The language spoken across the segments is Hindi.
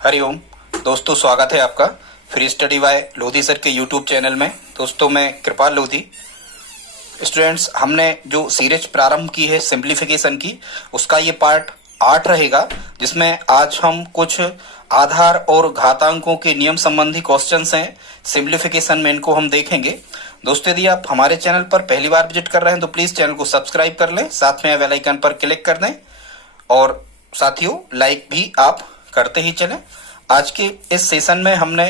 हरिओम दोस्तों, स्वागत है आपका free study bye Lodhi sir के यूट्यूब चैनल में। दोस्तों, मैं कृपाल लोधी। स्टूडेंट्स, हमने जो सीरीज प्रारंभ की है सिंप्लीफिकेशन की, उसका ये पार्ट 8 रहेगा, जिसमें आज हम कुछ आधार और घातांकों के नियम संबंधी क्वेश्चंस हैं। सिंप्लीफिकेशन में इनको हम देखेंगे। दोस्तों, यदि आप हमारे चैनल पर पहली बार विजिट कर रहे हैं तो प्लीज चैनल को सब्सक्राइब कर लें, साथ में बेल आइकन पर क्लिक कर दें और साथियों लाइक भी आप करते ही चलें। आज के इस सेशन में हमने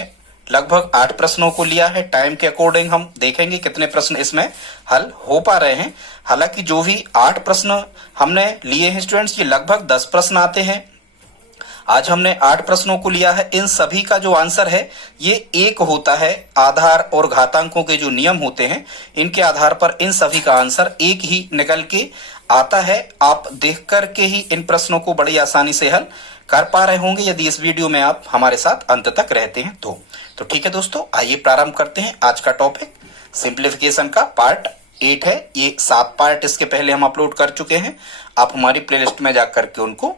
लगभग 8 प्रश्नों को लिया है। टाइम के अकॉर्डिंग हम देखेंगे कितने प्रश्न इसमें हल हो पा रहे हैं। हालांकि जो भी 8 प्रश्न हमने लिए हैं स्टूडेंट्स, ये लगभग 10 प्रश्न आते हैं। आज हमने 8 प्रश्नों को लिया है। इन सभी का जो आंसर है ये एक होता है। आधार और घातांकों के जो नियम होते हैं, इनके आधार पर इन सभी का आंसर एक ही निकल के आता है। आप देख करके ही इन प्रश्नों को बड़ी आसानी से हल कर पा रहे होंगे, यदि इस वीडियो में आप हमारे साथ अंत तक रहते हैं तो ठीक है दोस्तों, आइए प्रारंभ करते हैं। आज का टॉपिक सिंप्लीफिकेशन का पार्ट 8 है। ये 7 पार्ट इसके पहले हम अपलोड कर चुके हैं। आप हमारी प्लेलिस्ट में जाकर के उनको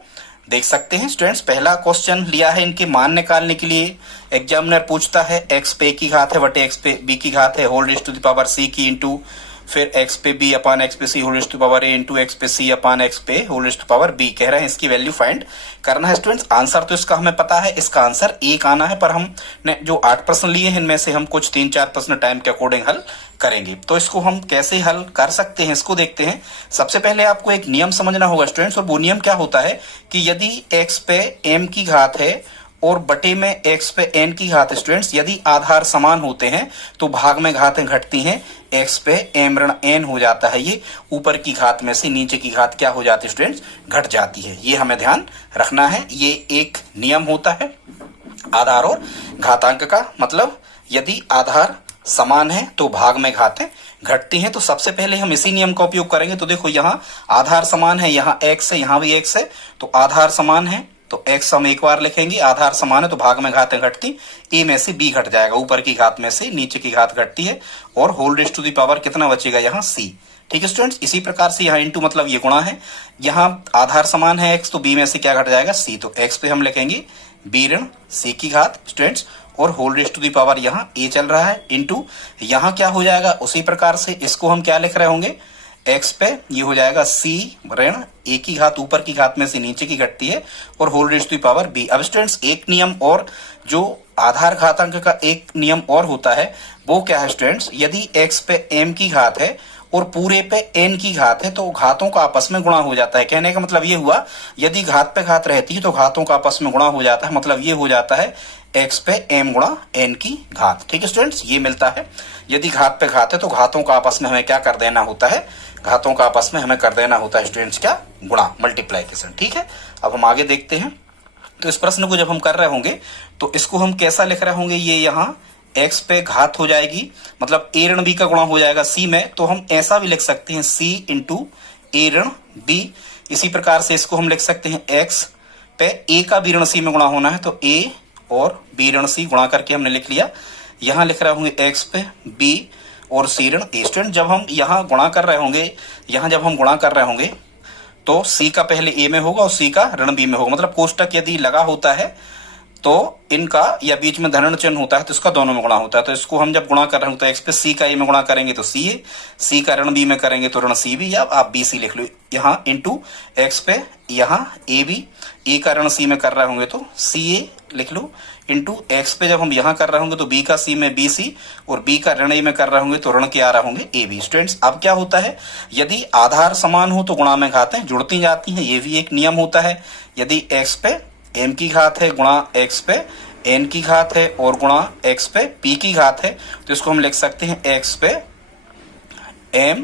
देख सकते हैं। स्टूडेंट्स, पहला क्वेश्चन लिया है इनके मान निकालने के लिए। एग्जामिनर पूछता है x पे की घात है बटे x पे b की घात है whole raise to the power c की इंटू फिर x पे b अपान x पे c whole raise to power a into x पे c अपान x पे whole raise to power b। कह रहे हैं इसकी वैल्यू फाइंड करना है। स्टूडेंट्स, आंसर तो इसका हमें पता है, इसका आंसर 1 आना है, पर हमने जो 8 प्रश्न लिए हैं इनमें से हम कुछ 3-4 प्रश्न टाइम के अकॉर्डिंग हल करेंगे। तो इसको हम कैसे हल कर सकते हैं, इसको देखते हैं। सबसे पहले आपको एक नियम समझना होगा स्टूडेंट्स, और वो नियम क्या होता है कि यदि x पे m की घात है और बटे में x पे n की घात है स्टूडेंट्स, यदि आधार समान होते हैं तो भाग में घातें घटती हैं, x पे m ऋण n हो जाता है। ये ऊपर की घात में से नीचे की घात क्या हो जाती है स्टूडेंट्स, घट जाती है। ये हमें ध्यान रखना है, ये एक नियम होता है आधार और घातांक का। मतलब यदि आधार समान है तो भाग में घातें घटती हैं। तो सबसे पहले हम इसी नियम का उपयोग करेंगे। तो देखो, यहाँ आधार समान है, यहाँ x है, यहाँ भी x है, तो आधार समान है तो x हम एक बार लिखेंगे। आधार समान है तो भाग में घातें घटती, a में से b घट जाएगा, ऊपर की घात में से नीचे की घात घटती है, और whole raise to the power कितना बचेगा यहाँ c। ठीक है स्टूडेंट्स, इसी प्रकार से यहाँ इंटू मतलब ये गुणा है। यहाँ आधार समान है x, तो b में से क्या घट जाएगा c, तो x पे हम लिखेंगे b ऋण c की घात स्टूडेंट्स, और whole raise to the power यहाँ a चल रहा है, इंटू यहाँ क्या हो जाएगा, उसी प्रकार से इसको हम क्या लिख रहे होंगे, x पे ये हो जाएगा c ऋण a की घात, ऊपर की घात में से नीचे की घटती है, और whole raise to the power b। अब स्टूडेंट्स, एक नियम और जो आधार घातांक का एक नियम और होता है, वो क्या है स्टूडेंट्स, यदि x पे m की घात है और पूरे पे n की घात है तो घातों का आपस में गुणा हो जाता है। कहने का मतलब ये हुआ, यदि घात पे घात रहती है तो घातों का आपस में गुणा हो जाता है। मतलब ये हो जाता है x पे m गुणा n की घात। ठीक है स्टूडेंट्स, ये मिलता है। यदि घात पे घात है तो घातों का आपस में हमें क्या कर देना होता है, घातों का आपस में हमें कर देना होता है स्टूडेंट्स क्या, गुणा, मल्टीप्लाइकेशन। ठीक है, अब हम आगे देखते हैं। तो इस प्रश्न को जब हम कर रहे होंगे तो इसको हम कैसा लिख रहे होंगे, ये यहाँ x पे घात हो जाएगी, मतलब a ऋण b का गुणा हो जाएगा c में, तो हम ऐसा भी लिख सकते हैं c इंटू a ऋण b। इसी प्रकार से इसको हम लिख सकते हैं x पे a का b ऋण c में गुणा होना है, तो a और b ऋण c गुणा करके हमने लिख लिया। यहाँ लिख रहे होंगे x पे b और c ऋण a। स्टूडेंट, जब हम यहाँ गुणा कर रहे होंगे, यहाँ जब हम गुणा कर रहे होंगे तो c का पहले a में होगा और c का ऋण b में होगा। मतलब कोष्टक यदि लगा होता है तो इनका या बीच में धन चिन्ह होता है तो इसका दोनों में गुणा होता है। तो इसको हम जब गुणा कर रहे होते हैं, x पे c का a में गुणा करेंगे तो c a, c का ऋण b में करेंगे तो ऋण c b, या आप b c लिख लो यहाँ, इंटू x पे यहाँ a b, a का ऋण c में कर रहे होंगे तो c a लिख लो, इंटू x पे जब हम यहाँ कर रहे होंगे तो b का c में b c, और b का ऋण a में कर रहे होंगे तो ऋण के आ रहे होंगे a b। स्टूडेंट्स, अब क्या होता है, यदि आधार समान हो तो गुणा में घातें जुड़ती जाती हैं, ये भी एक नियम होता है। यदि x पे m की घात है गुणा x पे n की घात है और गुणा x पे p की घात है, तो इसको हम लिख सकते हैं x पे m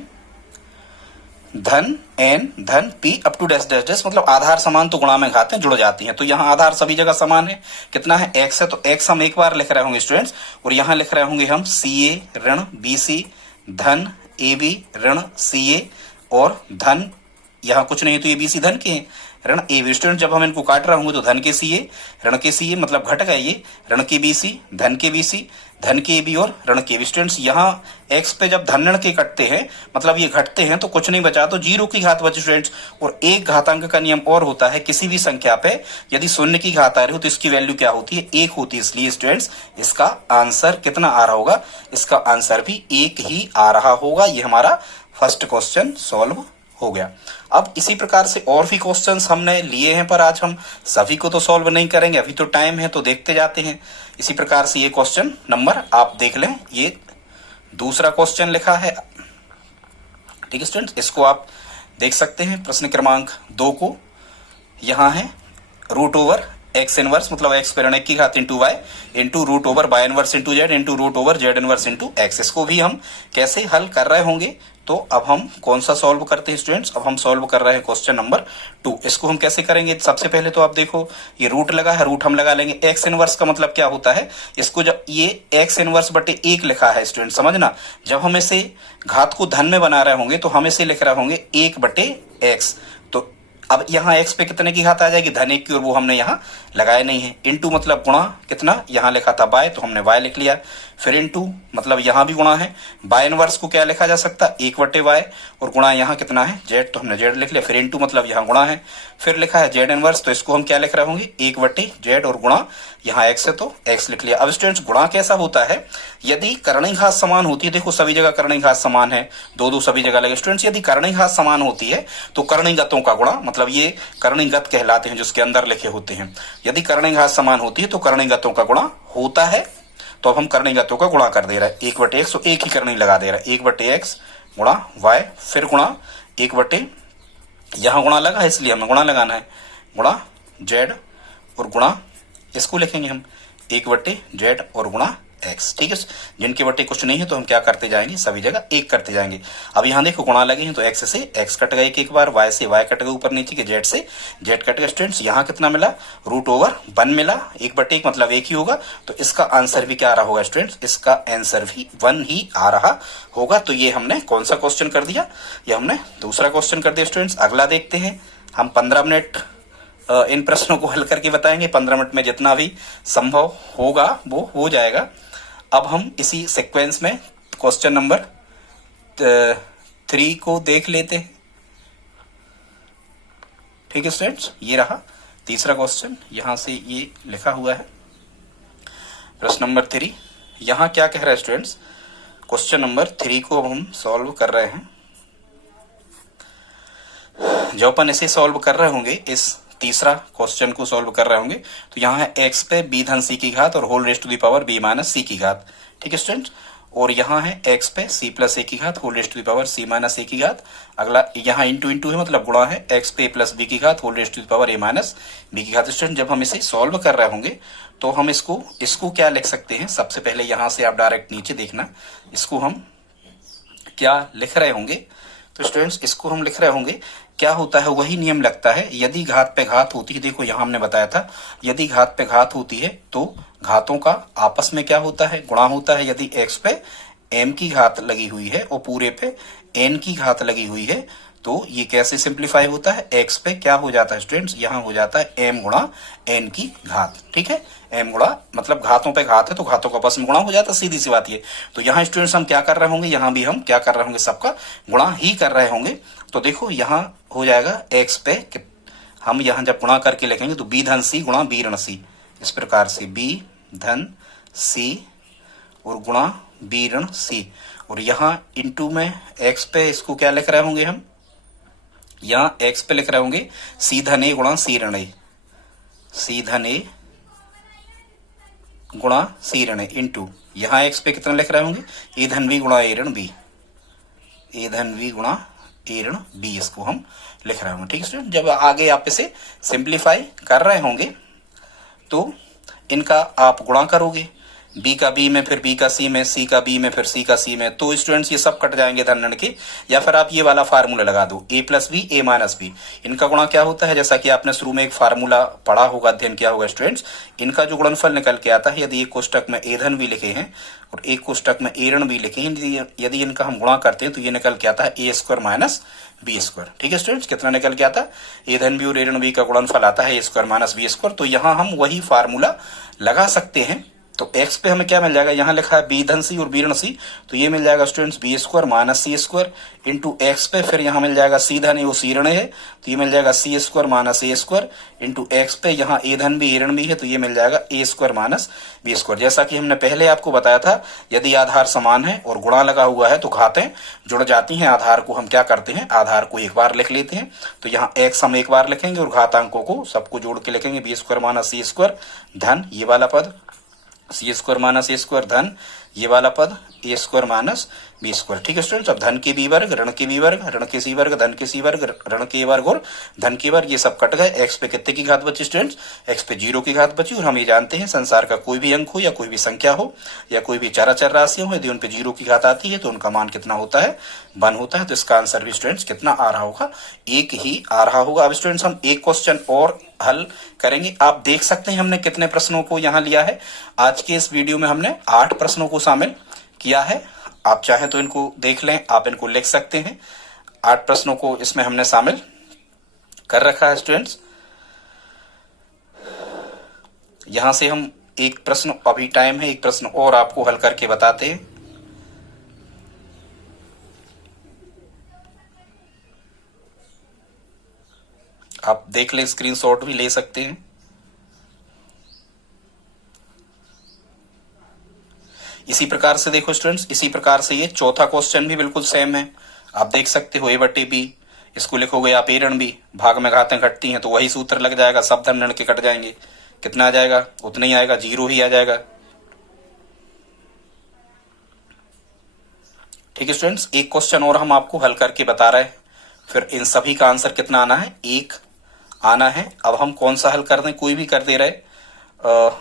धन n धन p up to dash dash dash. मतलब आधार समान तो गुणा में घातें जुड़ जाती हैं। तो यहाँ आधार सभी जगह समान है, कितना है, x है, तो x हम एक बार लिख रहे होंगे स्टूडेंट्स, और यहाँ लिख रहे होंगे हम ca ऋण bc धन ab ऋण ca, और धन यहाँ कुछ नहीं तो ये bc धन के हैं, ऋण ए बी। स्टूडेंट जब हम इनको काट रहे होंगे तो धन के सी ए, ऋण के सी ए मतलब घट गए ये, ऋण के बी सी, धन के बी सी, धन के बी और ऋण के बी। स्टूडेंट्स यहाँ एक्स पे जब धन ऋण के कटते हैं मतलब ये घटते हैं तो कुछ नहीं बचा, तो जीरो की घात बची स्टूडेंट्स। और एक घातांक का नियम और होता है, किसी भी संख्या पे यदि शून्य की घात आ रही हो तो इसकी वैल्यू क्या होती है, एक होती है। इसलिए स्टूडेंट्स इसका आंसर कितना आ रहा होगा, इसका आंसर भी एक ही आ रहा होगा। ये हमारा फर्स्ट क्वेश्चन सॉल्व हो गया। अब इसी प्रकार से और भी क्वेश्चंस हमने लिए हैं, पर आज हम सभी को तो सॉल्व नहीं करेंगे, अभी तो टाइम है, तो देखते जाते हैं। इसी प्रकार से ये क्वेश्चन नंबर आप देख लें, ये दूसरा क्वेश्चन लिखा है, ठीक है स्टूडेंट्स, इसको आप देख सकते हैं। प्रश्न क्रमांक 2 को यहाँ है रूट ओवर एक्स इनवर्स मतलब एक्स पे ऋण की घात into y into root over y inverse into z into root over z inverse into x. इसको भी हम कैसे हल कर रहे होंगे, तो अब हम कौन सा सॉल्व करते हैं स्टूडेंट्स, अब हम सॉल्व कर रहे हैं क्वेश्चन नंबर 2। इसको हम कैसे करेंगे, सबसे पहले तो आप देखो ये रूट लगा है, रूट हम लगा लेंगे। एक्स इनवर्स का मतलब क्या होता है, इसको जब ये एक्स इनवर्स बटे 1 लिखा है स्टूडेंट, समझना, जब हम इसे घात को धन में बना रहे होंगे तो हम इसे लिख रहे होंगे 1 बटे एक्स। तो अब यहाँ x पे कितने की घात आ जाएगी, धन 1 की, और वो हमने यहाँ लगाए नहीं है। इंटू मतलब गुणा, कितना यहाँ लिखा था y, तो हमने y लिख लिया। फिर इंटू मतलब यहाँ भी गुणा है, y इनवर्स को क्या लिखा जा सकता है, 1 बटे y, और गुणा यहाँ कितना है z, तो हमने z लिख लिया। फिर इंटू मतलब यहाँ गुणा है, फिर लिखा है z इनवर्स, तो इसको हम क्या लिख रहे होंगे 1 बटे z, और गुणा यहाँ x है तो x लिख लिया। अब स्टूडेंट्स गुणा कैसा होता है, यदि करणीय घात समान होती है, देखो सभी जगह करणीय घात समान है, 2 सभी जगह लगे। स्टूडेंट्स यदि करणीय घात समान होती है तो करणीयगतों का गुणा, मतलब ये करणीयगत कहलाते हैं जिसके अंदर लिखे होते हैं। यदि करणीय घात समान होती है तो करणीयगतों का गुणा होता है। तो अब हम करणीयगतों का गुणा कर दे रहे हैं, 1 बटे एक्स, तो एक ही करणीय लगा दे रहा है, 1 बटे एक्स गुणा वाई, फिर गुणा 1 बटे, यहाँ गुणा लगा है इसलिए हमें गुणा लगाना है, गुणा जेड, और गुणा इसको लिखेंगे हम 1 बटे जेड और गुणा एक्स। ठीक है, जिनके बटे कुछ नहीं है तो हम क्या करते जाएंगे, सभी जगह 1 करते जाएंगे। अब यहाँ देखो गुणा लगे हैं तो एक्स से एक्स कट गए एक बार, वाई से वाई कट गए ऊपर नीचे के, जेड से जेड कट गए। स्टूडेंट्स यहाँ कितना मिला, रूट ओवर 1 मिला, 1 बटे 1 मतलब 1 ही होगा, तो इसका आंसर भी क्या आ रहा होगा स्टूडेंट्स, इसका आंसर भी 1 ही आ रहा होगा। तो ये हमने कौन सा क्वेश्चन कर दिया, ये हमने दूसरा क्वेश्चन कर दिया। स्टूडेंट्स अगला देखते हैं, हम 15 मिनट इन प्रश्नों को हल करके बताएंगे, 15 मिनट में जितना भी संभव होगा वो हो जाएगा। अब हम इसी सीक्वेंस में क्वेश्चन नंबर 3 को देख लेते हैं। ठीक है स्टूडेंट्स, ये रहा तीसरा क्वेश्चन, यहां से ये लिखा हुआ है प्रश्न नंबर 3। यहां क्या कह रहा है स्टूडेंट्स, क्वेश्चन नंबर 3 को अब हम सॉल्व कर रहे हैं। जब अपन इसे सॉल्व कर रहे होंगे, इस तीसरा क्वेश्चन को सॉल्व कर रहे होंगे, तो यहाँ है एक्स पे बी धन सी की घात और whole rest to the power B minus C की घात। ठीक है स्टूडेंट, और यहाँ है एक्स पे सी प्लस ए की घात whole rest to the power C minus A की घात। अगला यहाँ इंटू इंटू है मतलब गुणा है, एक्स पे ए प्लस बी की घात whole rest to the power A minus B की घात। स्टूडेंट जब हम इसे सॉल्व कर रहे होंगे तो हम इसको क्या लिख सकते हैं, सबसे पहले यहाँ से आप डायरेक्ट नीचे देखना, इसको हम क्या लिख रहे होंगे, तो स्टूडेंट्स इसको हम लिख रहे होंगे, क्या होता है वही नियम लगता है, यदि घात पे घात होती है, देखो यहाँ हमने बताया था, यदि घात पे घात होती है तो घातों का आपस में क्या होता है, गुणा होता है। यदि x पे m की घात लगी हुई है और पूरे पे n की घात लगी हुई है तो ये कैसे सिंप्लीफाई होता है, x पे क्या हो जाता है स्टूडेंट्स, यहाँ हो जाता है m गुणा n की घात। ठीक है, m गुणा मतलब घातों पे घात है तो घातों का आपस में गुणा हो जाता है, सीधी सी बात ये। तो यहाँ स्टूडेंट्स हम क्या कर रहे होंगे, यहाँ भी हम क्या कर रहे होंगे, सबका गुणा ही कर रहे होंगे। तो देखो यहाँ हो जाएगा x पे, हम यहाँ जब गुणा करके लिखेंगे तो b धन c गुणा b ऋण c, इस प्रकार से b धन c और गुणा b ऋण c, और यहाँ इंटू में x पे इसको क्या लिख रहे होंगे, हम यहाँ x पे लिख रहे होंगे c धन a गुणा c ऋण a, c धन a गुणा c ऋण a इंटू यहाँ x पे कितना लिख रहे होंगे, a धन b गुणा a ऋण b, a धन b गुणा a ऋण b, इसको हम लिख रहे होंगे। ठीक है स्टूडेंट, जब आगे आप इसे सिंप्लीफाई कर रहे होंगे तो इनका आप गुणा करोगे, बी का बी में, फिर बी का सी में, सी का बी में, फिर सी का सी में, तो स्टूडेंट्स ये सब कट जाएंगे धन ऋण के। या फिर आप ये वाला फार्मूला लगा दो, ए प्लस बी ए माइनस बी, इनका गुणा क्या होता है, जैसा कि आपने शुरू में एक फार्मूला पढ़ा होगा, अध्ययन किया होगा स्टूडेंट्स, इनका जो गुणनफल निकल के आता है, यदि एक कोष्टक में ए धन भी लिखे हैं और एक कोष्टक में ए ऋण भी लिखे हैं, यदि इनका हम गुणा करते हैं तो ये निकल के आता है ए स्क्वायर माइनस बी स्क्वायर। ठीक है स्टूडेंट्स, कितना निकल के आता है, ए धन बी और ए ऋण बी का गुणनफल आता है ए स्क्वायर माइनस बी स्क्वायर। तो यहाँ हम वही फार्मूला लगा सकते हैं। तो x पे हमें क्या मिल जाएगा, यहाँ लिखा है बी धन सी और बी ऋण सी, तो ये मिल जाएगा स्टूडेंट्स बी स्क्वायर माइनस सी स्क्वायर इंटू एक्स पे, फिर यहाँ मिल जाएगा सी धन है वो सी ऋण है, तो ये मिल जाएगा सी स्क्वायर माइनस ए स्क्वायर इंटू एक्स पे, यहाँ ए धन भी ए ऋण भी है, तो ये मिल जाएगा ए स्क्वायर माइनस बी स्क्वायर। जैसा कि हमने पहले आपको बताया था, यदि आधार समान है और गुणा लगा हुआ है तो घातें जुड़ जाती हैं। आधार को हम क्या करते हैं, आधार को एक बार लिख लेते हैं, तो यहाँ एक्स हम एक बार लिखेंगे और घातांकों को सबको जोड़ के लिखेंगे, बी स्क्वायर माइनस सी स्क्वायर धन ये वाला पद, सी स्क्वायर माइनस ए स्क्वायर धन ये वाला पद, ए स्क्वायर माइनस बी स्क्वायर। ठीक है स्टूडेंट्स, अब धन के बी वर्ग, ऋण के बी वर्ग, ऋण के सी वर्ग, धन के सी वर्ग, ऋण के वर्ग और धन के वर्ग, ये सब कट गए। एक्स पे कितने की घात बची स्टूडेंट्स, एक्स पे 0 की घात बची। और हम ये जानते हैं संसार का कोई भी अंक हो या कोई भी संख्या हो या कोई भी चराचर राशि हो, यदि उन पे 0 की घात आती है तो उनका मान कितना होता है, 1 होता है। तो इसका आंसर भी स्टूडेंट्स कितना आ रहा होगा, 1 ही आ रहा होगा। अब स्टूडेंट्स हम एक क्वेश्चन और हल करेंगे। आप देख सकते हैं हमने कितने प्रश्नों को यहाँ लिया है। आज के इस वीडियो में हमने 8 प्रश्नों को शामिल किया है। आप चाहें तो इनको देख लें, आप इनको लिख सकते हैं। 8 प्रश्नों को इसमें हमने शामिल कर रखा है स्टूडेंट्स। यहां से हम एक प्रश्न, अभी टाइम है, एक प्रश्न और आपको हल करके बताते हैं। आप देख लें, स्क्रीनशॉट भी ले सकते हैं। इसी प्रकार से देखो स्टूडेंट्स, इसी प्रकार से ये चौथा क्वेश्चन भी बिल्कुल सेम है। आप देख सकते हो ए बटे बी, इसको लिखोगे आप ए ऋण बी, भाग में घातें घटती हैं तो वही सूत्र लग जाएगा, सब धन ऋण के कट जाएंगे, कितना आ जाएगा, उतना ही आएगा, 0 ही आ जाएगा। ठीक है स्टूडेंट्स, एक क्वेश्चन और हम आपको हल करके बता रहे हैं, फिर इन सभी का आंसर कितना आना है, 1 आना है। अब हम कौन सा हल कर दें, कोई भी कर दे रहे।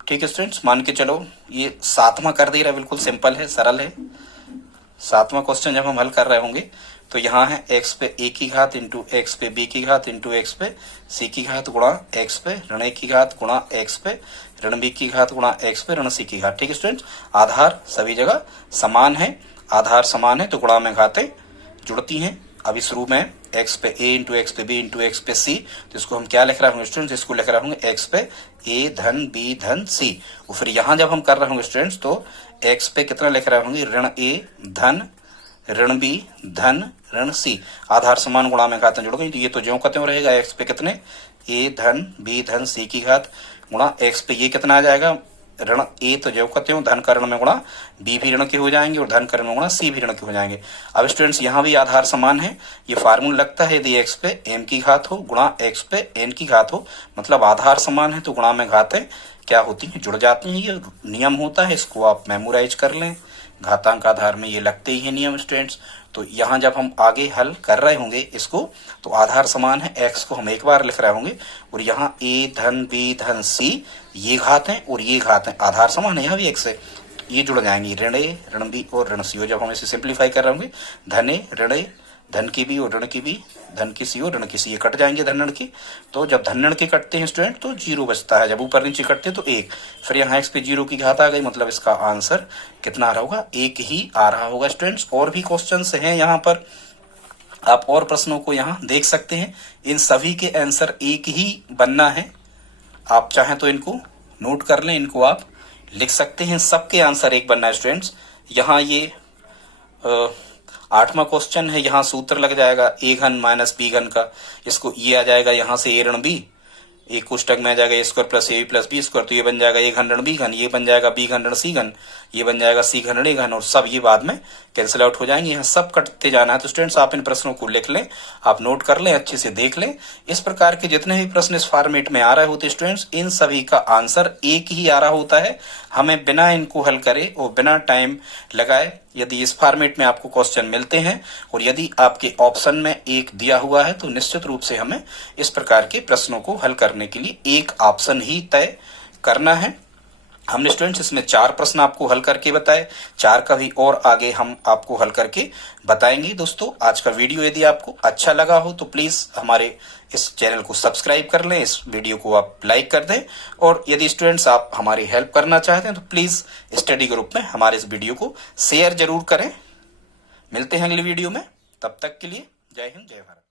ठीक है स्टूडेंट्स, मान के चलो ये 7वां कर दे रहा है, बिल्कुल सिंपल है, सरल है। 7वां क्वेश्चन जब हम हल कर रहे होंगे तो यहाँ है x पे a की घात इंटू एक्स पे b की घात इंटू एक्स पे c की घात गुणा x पे ऋण a की घात गुणा x पे ऋण b की घात गुणा x पे ऋण c की घात। ठीक है स्टूडेंट्स, आधार सभी जगह समान है, आधार समान है तो गुणा में घातें जुड़ती हैं। अभी शुरू में x पे a इंटू एक्स पे b इंटू एक्स पे c, तो इसको हम क्या लिख रहे होंगे स्टूडेंट्स, इसको लिख रहे होंगे x पे a धन b धन c। और फिर यहाँ जब हम कर रहे होंगे स्टूडेंट्स तो x पे कितना लिख रहे होंगे, ऋण a धन ऋण b धन ऋण c, आधार समान गुणा में घातें जुड़ गई, तो ये तो ज्यों का त्यों रहेगा। x पे कितने, a धन b धन c की घात गुणा x पे ये कितना आ जाएगा, ऋण ए तो ज्यों का त्यों, धन का ऋण में गुणा बी भी ऋण के हो जाएंगे और धन का ऋण में गुणा सी भी ऋण के हो जाएंगे। अब स्टूडेंट्स यहाँ भी आधार समान है, ये फार्मूला लगता है, यदि एक्स पे एम की घात हो गुणा एक्स पे एन की घात हो, मतलब आधार समान है तो गुणा में घातें क्या होती हैं, जुड़ जाती हैं। ये नियम होता है, इसको आप मेमोराइज कर लें, घातांक आधार में ये लगते ही है नियम स्टूडेंट्स। तो यहाँ जब हम आगे हल कर रहे होंगे इसको, तो आधार समान है, x को हम एक बार लिख रहे होंगे और यहाँ a धन b धन c ये घात है और ये घात है, आधार समान है, यहाँ भी x है, ये जुड़ जाएंगे, ऋण a ऋण b और ऋण c। जब हम इसे सिंप्लीफाई कर रहे होंगे, धन a ऋण a धन की बी और ऋण की बी, धन की सी और ऋण की सी, ये कट जाएंगे धन ऋण की। तो जब धन ऋण के कटते हैं स्टूडेंट तो 0 बचता है, जब ऊपर नीचे कटते हैं तो 1। फिर यहाँ x पे 0 की घात आ गई, मतलब इसका आंसर कितना आ रहा होगा, 1 ही आ रहा होगा स्टूडेंट्स। और भी क्वेश्चंस हैं यहाँ पर, आप और प्रश्नों को यहाँ देख सकते हैं, इन सभी के आंसर 1 ही बनना है। आप चाहें तो इनको नोट कर लें, इनको आप लिख सकते हैं, सबके आंसर 1 बनना है स्टूडेंट्स। यहाँ ये 8वां क्वेश्चन है, यहाँ सूत्र लग जाएगा a घन माइनस b घन का, इसको ये आ जाएगा यहाँ से a ऋण b, एक कोष्टक में आ जाएगा ए स्क्वायर प्लस ए प्लस बी स्क्वायर, तो ये बन जाएगा a घन ऋण b घन, ये बन जाएगा b घन ऋण c घन, ये बन जाएगा c घन ऋण a घन, और सब ये बाद में कैंसिल आउट हो जाएंगे, यहाँ सब कटते जाना है। तो स्टूडेंट्स आप इन प्रश्नों को लिख लें, आप नोट कर लें, अच्छे से देख लें। इस प्रकार के जितने भी प्रश्न इस फॉर्मेट में आ रहे होते स्टूडेंट्स, इन सभी का आंसर 1 ही आ रहा होता है। हमें बिना इनको हल करे और बिना टाइम लगाए, यदि इस फॉर्मेट में आपको क्वेश्चन मिलते हैं और यदि आपके ऑप्शन में 1 दिया हुआ है, तो निश्चित रूप से हमें इस प्रकार के प्रश्नों को हल करने के लिए एक ऑप्शन ही तय करना है। हमने स्टूडेंट्स इसमें 4 प्रश्न आपको हल करके बताए, 4 का भी और आगे हम आपको हल करके बताएंगे। दोस्तों आज का वीडियो यदि आपको अच्छा लगा हो तो प्लीज़ हमारे इस चैनल को सब्सक्राइब कर लें, इस वीडियो को आप लाइक कर दें, और यदि स्टूडेंट्स आप हमारी हेल्प करना चाहते हैं तो प्लीज़ स्टडी ग्रुप में हमारे इस वीडियो को शेयर जरूर करें। मिलते हैं अगली वीडियो में, तब तक के लिए जय हिंद जय भारत।